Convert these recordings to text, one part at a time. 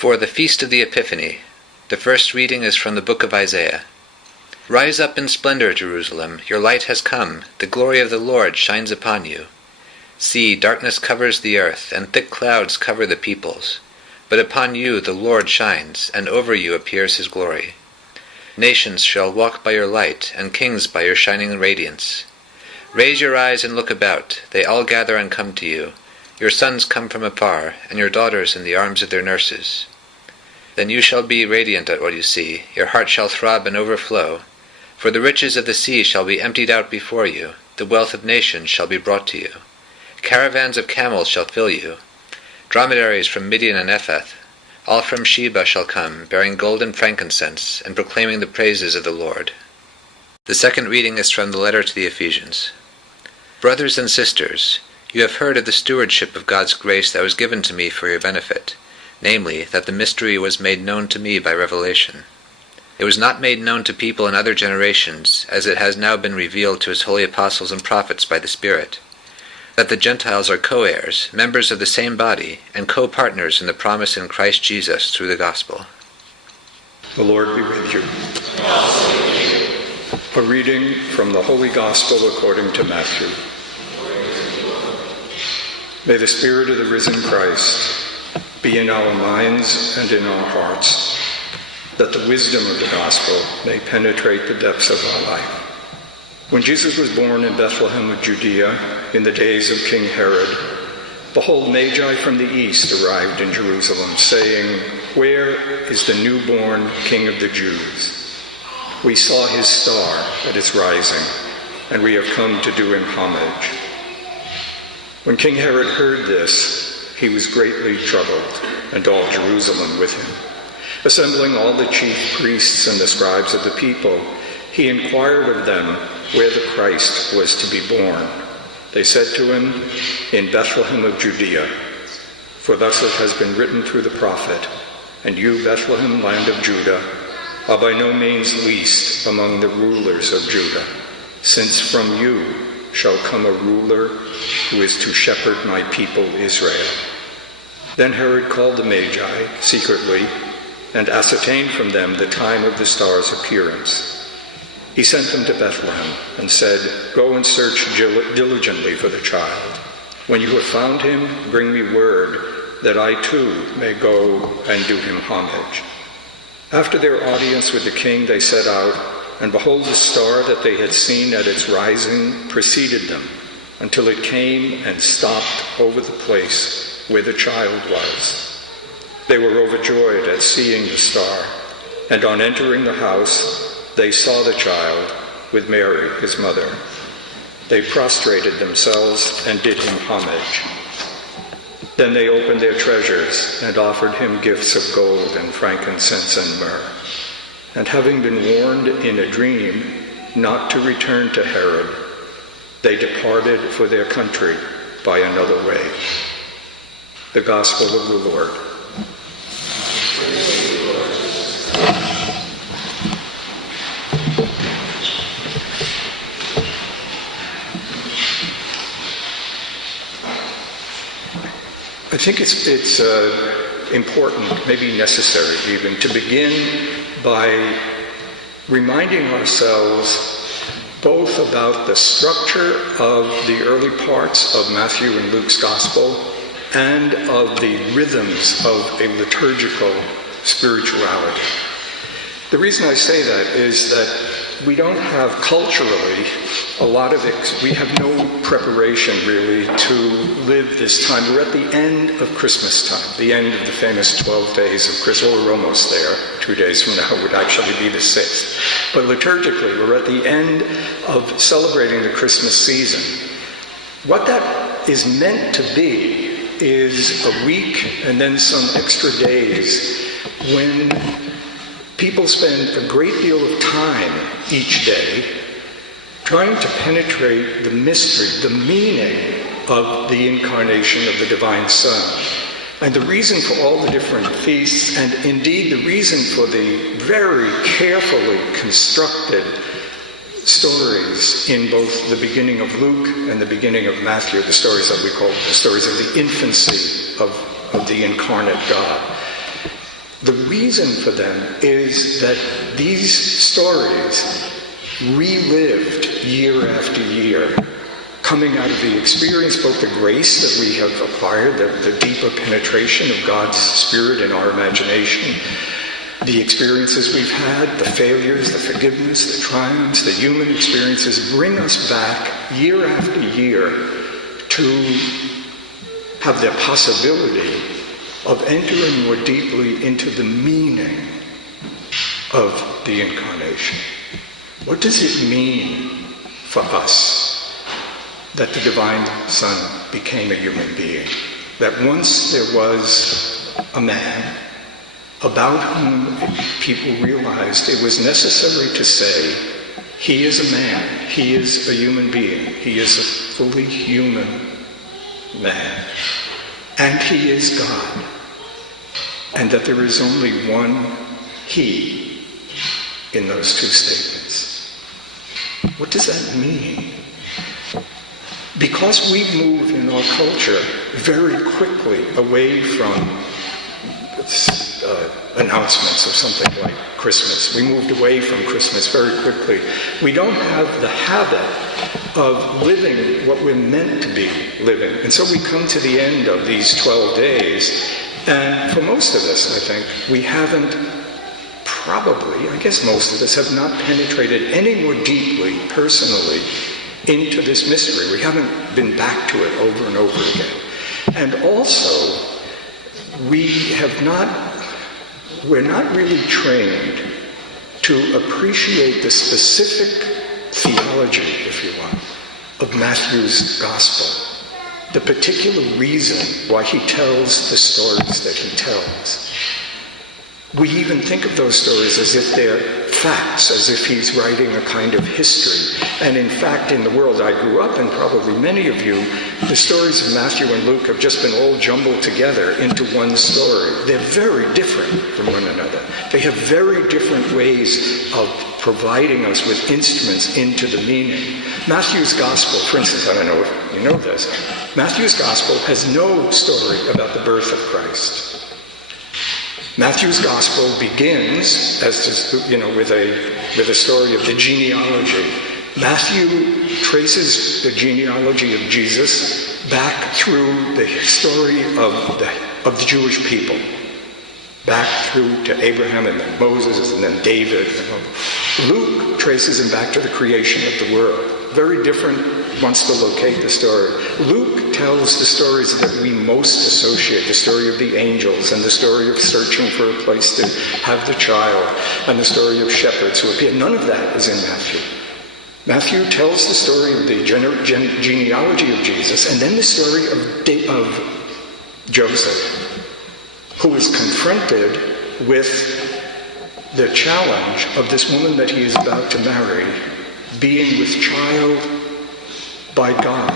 For the Feast of the Epiphany, the first reading is from the book of Isaiah. Rise up in splendor, Jerusalem, your light has come, the glory of the Lord shines upon you. See, darkness covers the earth, and thick clouds cover the peoples. But upon you the Lord shines, and over you appears his glory. Nations shall walk by your light, and kings by your shining radiance. Raise your eyes and look about, they all gather and come to you. Your sons come from afar, and your daughters in the arms of their nurses. Then you shall be radiant at what you see, your heart shall throb and overflow. For the riches of the sea shall be emptied out before you, the wealth of nations shall be brought to you. Caravans of camels shall fill you. Dromedaries from Midian and Ephath, all from Sheba shall come, bearing gold and frankincense, and proclaiming the praises of the Lord. The second reading is from the letter to the Ephesians. Brothers and sisters, you have heard of the stewardship of God's grace that was given to me for your benefit, namely, that the mystery was made known to me by revelation. It was not made known to people in other generations, as it has now been revealed to his holy apostles and prophets by the Spirit, that the Gentiles are co-heirs, members of the same body, and co-partners in the promise in Christ Jesus through the gospel. The Lord be with you. A reading from the Holy Gospel according to Matthew. May the Spirit of the risen Christ be in our minds and in our hearts, that the wisdom of the gospel may penetrate the depths of our life. When Jesus was born in Bethlehem of Judea in the days of King Herod, behold, Magi from the east arrived in Jerusalem, saying, "Where is the newborn King of the Jews? We saw his star at its rising, and we have come to do him homage." When King Herod heard this, he was greatly troubled, and all Jerusalem with him. Assembling all the chief priests and the scribes of the people, he inquired of them where the Christ was to be born. They said to him, "In Bethlehem of Judea, for thus it has been written through the prophet, and you, Bethlehem, land of Judah, are by no means least among the rulers of Judah, since from you shall come a ruler who is to shepherd my people Israel." Then Herod called the Magi secretly and ascertained from them the time of the star's appearance. He sent them to Bethlehem and said, "Go and search diligently for the child. When you have found him, bring me word that I too may go and do him homage." After their audience with the king, they set out, and behold, the star that they had seen at its rising preceded them until it came and stopped over the place where the child was. They were overjoyed at seeing the star, and on entering the house, they saw the child with Mary, his mother. They prostrated themselves and did him homage. Then they opened their treasures and offered him gifts of gold and frankincense and myrrh. And having been warned in a dream not to return to Herod, they departed for their country by another way. The Gospel of the Lord. I think it's important, maybe necessary even, to begin by reminding ourselves both about the structure of the early parts of Matthew and Luke's Gospel and of the rhythms of a liturgical spirituality. The reason I say that is that we don't have culturally a lot of we have no preparation really to live this time. We're at the end of Christmas time, the end of the famous 12 days of Christmas. We're almost there. 2 days from now would actually be the 6th. But liturgically, we're at the end of celebrating the Christmas season. What that is meant to be is a week and then some extra days when people spend a great deal of time each day trying to penetrate the mystery, the meaning of the incarnation of the divine Son. And the reason for all the different feasts, and indeed the reason for the very carefully constructed stories in both the beginning of Luke and the beginning of Matthew, the stories that we call the stories of the infancy of the incarnate God. The reason for them is that these stories relived year after year, coming out of the experience, both the grace that we have acquired, the deeper penetration of God's Spirit in our imagination, the experiences we've had, the failures, the forgiveness, the triumphs, the human experiences bring us back year after year to have the possibility of entering more deeply into the meaning of the Incarnation. What does it mean for us that the Divine Son became a human being? That once there was a man about whom people realized it was necessary to say, he is a man, he is a human being, he is a fully human man, and he is God, and that there is only one he in those two statements. What does that mean? Because we move in our culture very quickly away from announcements of something like Christmas. We moved away from Christmas very quickly. We don't have the habit of living what we're meant to be living. And so we come to the end of these 12 days, and for most of us, I think, we haven't probably, I guess most of us have not penetrated any more deeply, personally, into this mystery. We haven't been back to it over and over again. And also, we're not really trained to appreciate the specific theology, if you want, of Matthew's Gospel, the particular reason why he tells the stories that he tells. We even think of those stories as if they're facts, as if he's writing a kind of history. And in fact, in the world I grew up in, probably many of you, the stories of Matthew and Luke have just been all jumbled together into one story. They're very different from one another. They have very different ways of providing us with instruments into the meaning. Matthew's Gospel, for instance, I don't know if you know this, Matthew's Gospel has no story about the birth of Christ. Matthew's Gospel begins, with a story of the genealogy. Matthew traces the genealogy of Jesus back through the story of the Jewish people, back through to Abraham and then Moses and then David. Luke traces him back to the creation of the world. Very different, wants to locate the story. Luke tells the stories that we most associate, the story of the angels and the story of searching for a place to have the child and the story of shepherds who appear. None of that is in Matthew. Matthew tells the story of the genealogy of Jesus and then the story of Joseph, who is confronted with the challenge of this woman that he is about to marry being with child by God.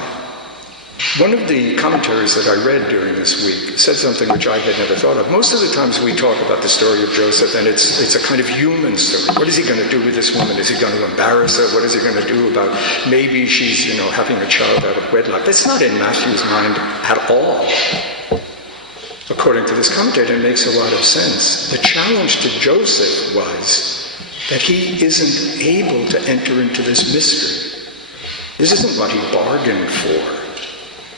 One of the commentaries that I read during this week said something which I had never thought of. Most of the times we talk about the story of Joseph, and it's a kind of human story. What is he going to do with this woman? Is he going to embarrass her? What is he going to do about maybe she's, having a child out of wedlock? That's not in Matthew's mind at all. According to this commentator, it makes a lot of sense. The challenge to Joseph was that he isn't able to enter into this mystery. This isn't what he bargained for.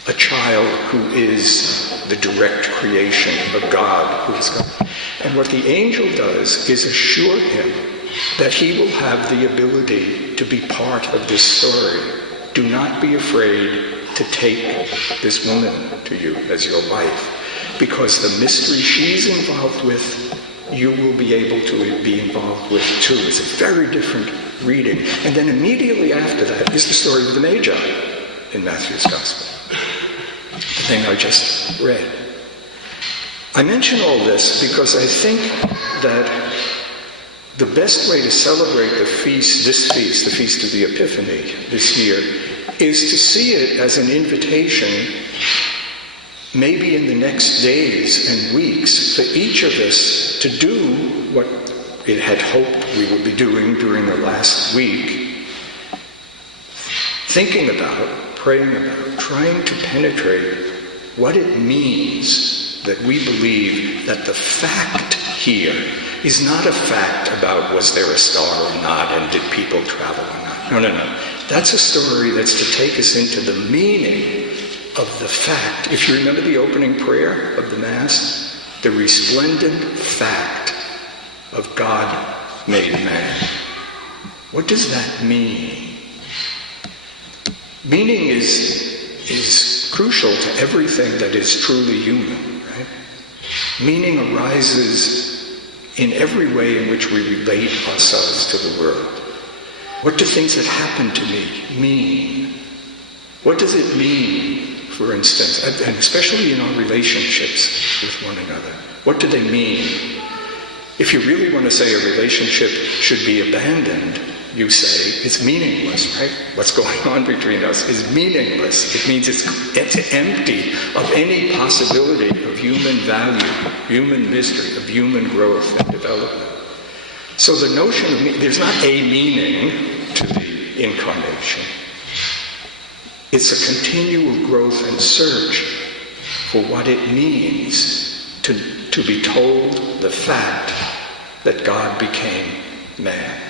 A child who is the direct creation of God, who is God. And what the angel does is assure him that he will have the ability to be part of this story. Do not be afraid to take this woman to you as your wife, because the mystery she's involved with, you will be able to be involved with too. It's a very different reading. And then immediately after that is the story of the Magi in Matthew's Gospel, the thing I just read. I mention all this because I think that the best way to celebrate the feast, the Feast of the Epiphany this year, is to see it as an invitation, maybe in the next days and weeks, for each of us to do what it had hoped we would be doing during the last week, thinking about, praying about, trying to penetrate what it means that we believe that the fact here is not a fact about was there a star or not and did people travel or not. No. That's a story that's to take us into the meaning of the fact. If you remember the opening prayer of the Mass, the resplendent fact of God made man. What does that mean? Meaning is crucial to everything that is truly human, right? Meaning arises in every way in which we relate ourselves to the world. What do things that happen to me mean? What does it mean, for instance, and especially in our relationships with one another? What do they mean? If you really want to say a relationship should be abandoned, you say it's meaningless, right? What's going on between us is meaningless. It means it's empty of any possibility of human value, human mystery, of human growth and development. So the notion of there's not a meaning to the incarnation. It's a continual growth and search for what it means to be told the fact that God became man.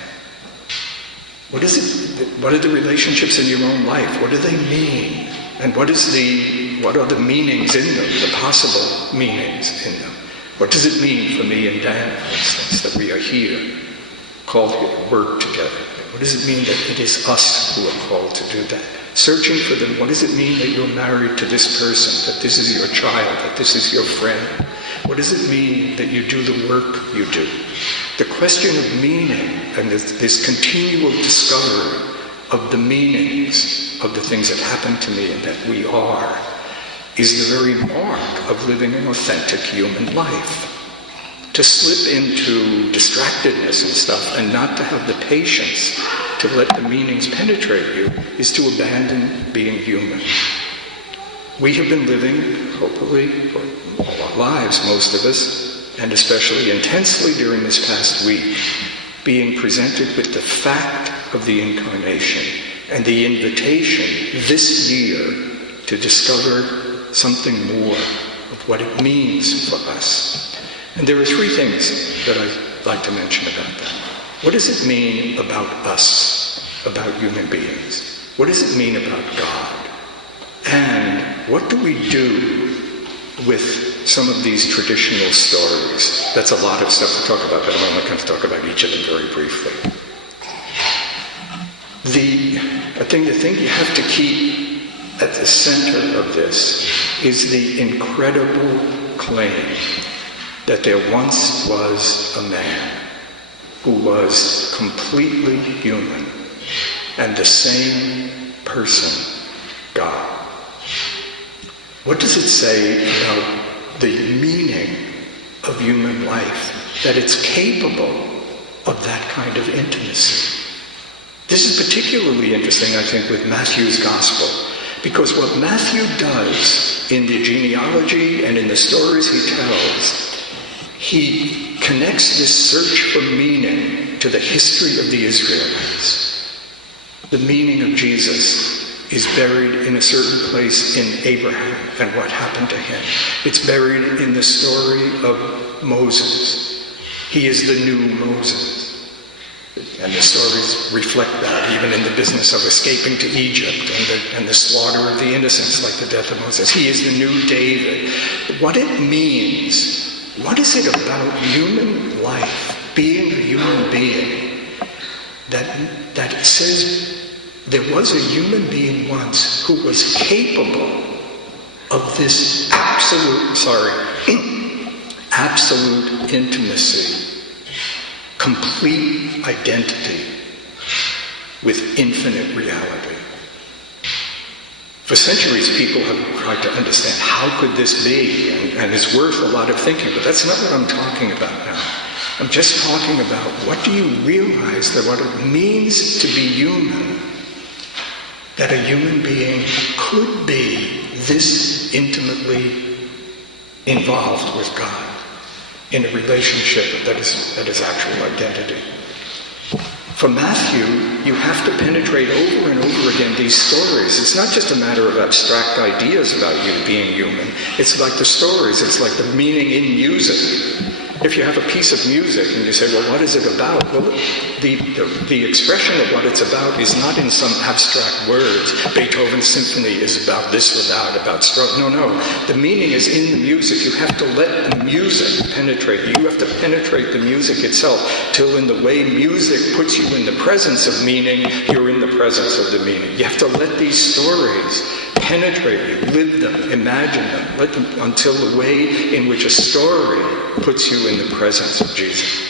What is it? What are the relationships in your own life? What do they mean? And what are the meanings in them, the possible meanings in them? What does it mean for me and Dan, for instance, that we are here, called to work together? What does it mean that it is us who are called to do that? Searching for them. What does it mean that you're married to this person, that this is your child, that this is your friend? What does it mean that you do the work you do? The question of meaning and this continual discovery of the meanings of the things that happen to me and that we are is the very mark of living an authentic human life. To slip into distractedness and stuff and not to have the patience to let the meanings penetrate you is to abandon being human. We have been living, hopefully, for all our lives, most of us, and especially intensely during this past week, being presented with the fact of the incarnation and the invitation this year to discover something more of what it means for us. And there are three things that I'd like to mention about that. What does it mean about us, about human beings? What does it mean about God? And what do we do with some of these traditional stories? That's a lot of stuff to talk about, but I'm only going to talk about each of them very briefly. I think the thing you have to keep at the center of this is the incredible claim that there once was a man who was completely human and the same person, God. What does it say about the meaning of human life, that it's capable of that kind of intimacy? This is particularly interesting, I think, with Matthew's Gospel, because what Matthew does in the genealogy and in the stories he tells, he connects this search for meaning to the history of the Israelites. The meaning of Jesus is buried in a certain place in Abraham and what happened to him. It's buried in the story of Moses. He is the new Moses. And the stories reflect that, even in the business of escaping to Egypt and the slaughter of the innocents, like the death of Moses. He is the new David. What it means, what is it about human life, being a human being, that it says there was a human being once who was capable of this absolute intimacy, complete identity with infinite reality. For centuries, people have tried to understand how could this be, and it's worth a lot of thinking, but that's not what I'm talking about now. I'm just talking about what do you realize that what it means to be human, that a human being could be this intimately involved with God in a relationship that is actual identity. For Matthew, you have to penetrate over and over again these stories. It's not just a matter of abstract ideas about you being human. It's like the stories. It's like the meaning in music. If you have a piece of music and you say, well, what is it about? Well, the expression of what it's about is not in some abstract words. Beethoven's symphony is about this or that, about stroke. No. The meaning is in the music. You have to let the music penetrate you. You have to penetrate the music itself till in the way music puts you in the presence of meaning, you're in the presence of the meaning. You have to let these stories penetrate you, live them, imagine them, let them until the way in which a story puts you in the presence of Jesus.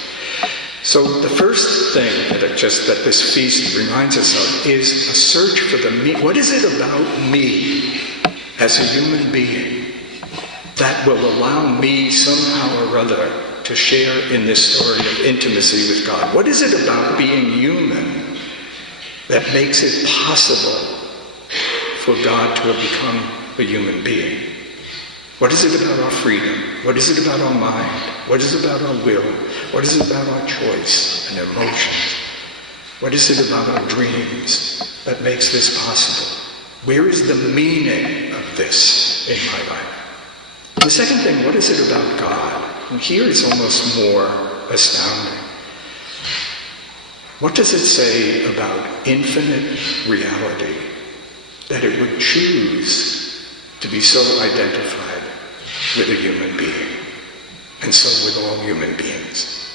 So the first thing that this feast reminds us of is a search for the me. What is it about me as a human being that will allow me somehow or other to share in this story of intimacy with God? What is it about being human that makes it possible for God to have become a human being? What is it about our freedom? What is it about our mind? What is it about our will? What is it about our choice and emotions? What is it about our dreams that makes this possible? Where is the meaning of this in my life? The second thing, what is it about God? And here it's almost more astounding. What does it say about infinite reality that it would choose to be so identified with a human being, and so with all human beings?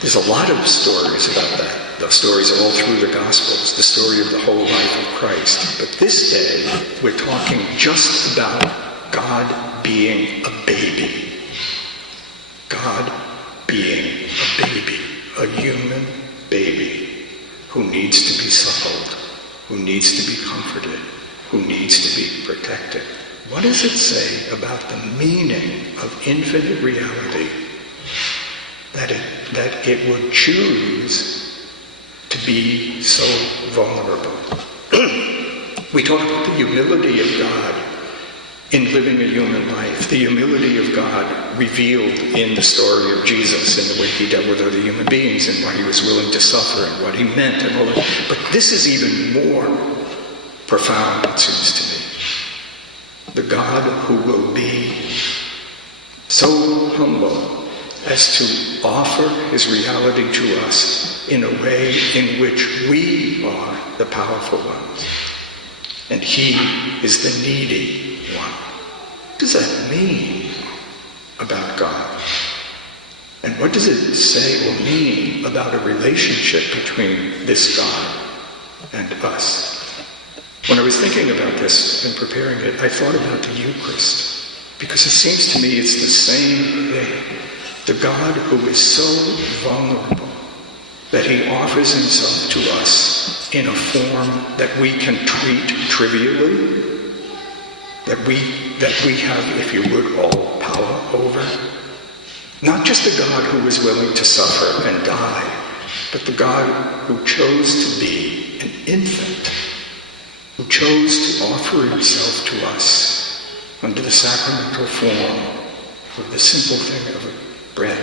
There's a lot of stories about that. The stories all through the Gospels, the story of the whole life of Christ. But this day, we're talking just about God being a baby. God being a baby, a human baby who needs to be suckled, who needs to be comforted, who needs to be protected. What does it say about the meaning of infinite reality that it would choose to be so vulnerable? We talk about the humility of God in living a human life, the humility of God revealed in the story of Jesus and the way he dealt with other human beings and why he was willing to suffer and what he meant and all that. But this is even more profound, it seems to me. The God who will be so humble as to offer his reality to us in a way in which we are the powerful ones and he is the needy one. What does that mean about God? And what does it say or mean about a relationship between this God and us? When I was thinking about this and preparing it, I thought about the Eucharist, because it seems to me it's the same thing. The God who is so vulnerable that he offers himself to us in a form that we can treat trivially, that we have, if you would, all power over. Not just the God who is willing to suffer and die, but the God who chose to be an infant, who chose to offer himself to us under the sacramental form of the simple thing of bread.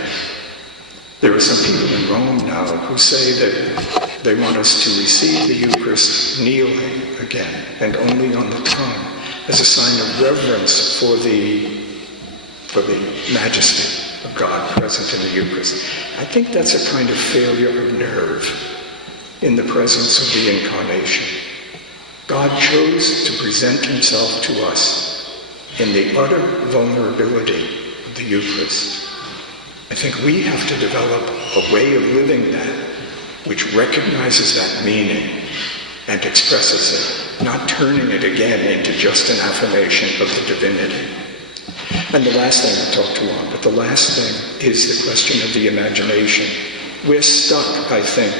There are some people in Rome now who say that they want us to receive the Eucharist kneeling again and only on the tongue as a sign of reverence for the majesty of God present in the Eucharist. I think that's a kind of failure of nerve in the presence of the Incarnation. God chose to present himself to us in the utter vulnerability of the Eucharist. I think we have to develop a way of living that which recognizes that meaning and expresses it, not turning it again into just an affirmation of the divinity. And the last thing, I talked too long, but the last thing is the question of the imagination. We're stuck, I think,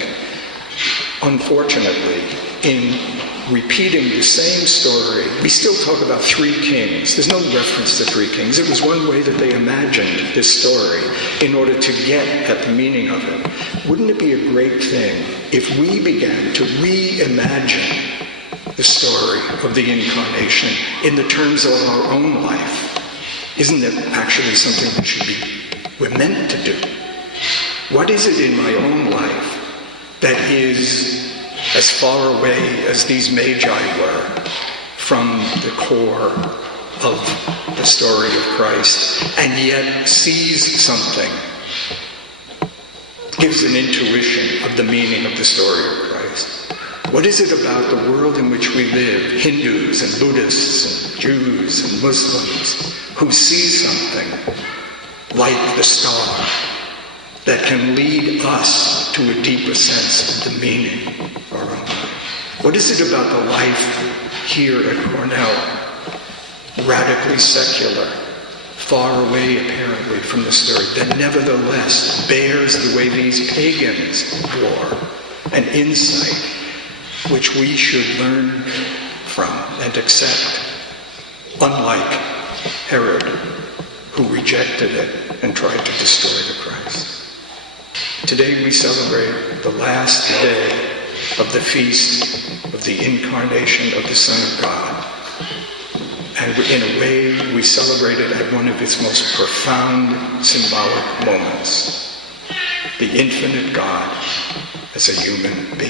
unfortunately, in repeating the same story. We still talk about three kings. There's no reference to three kings. It was one way that they imagined this story in order to get at the meaning of it. Wouldn't it be a great thing if we began to reimagine the story of the Incarnation in the terms of our own life? Isn't it actually something we're meant to do? What is it in my own life that is as far away as these magi were from the core of the story of Christ, and yet sees something, gives an intuition of the meaning of the story of Christ? What is it about the world in which we live, Hindus and Buddhists and Jews and Muslims, who see something like the star that can lead us to a deeper sense of the meaning of our own life? What is it about the life here at Cornell, radically secular, far away apparently from the story, that nevertheless bears the way these pagans bore an insight which we should learn from and accept, unlike Herod, who rejected it and tried to destroy the Christ? Today we celebrate the last day of the feast of the incarnation of the Son of God. And in a way, we celebrate it at one of its most profound symbolic moments. The infinite God as a human being.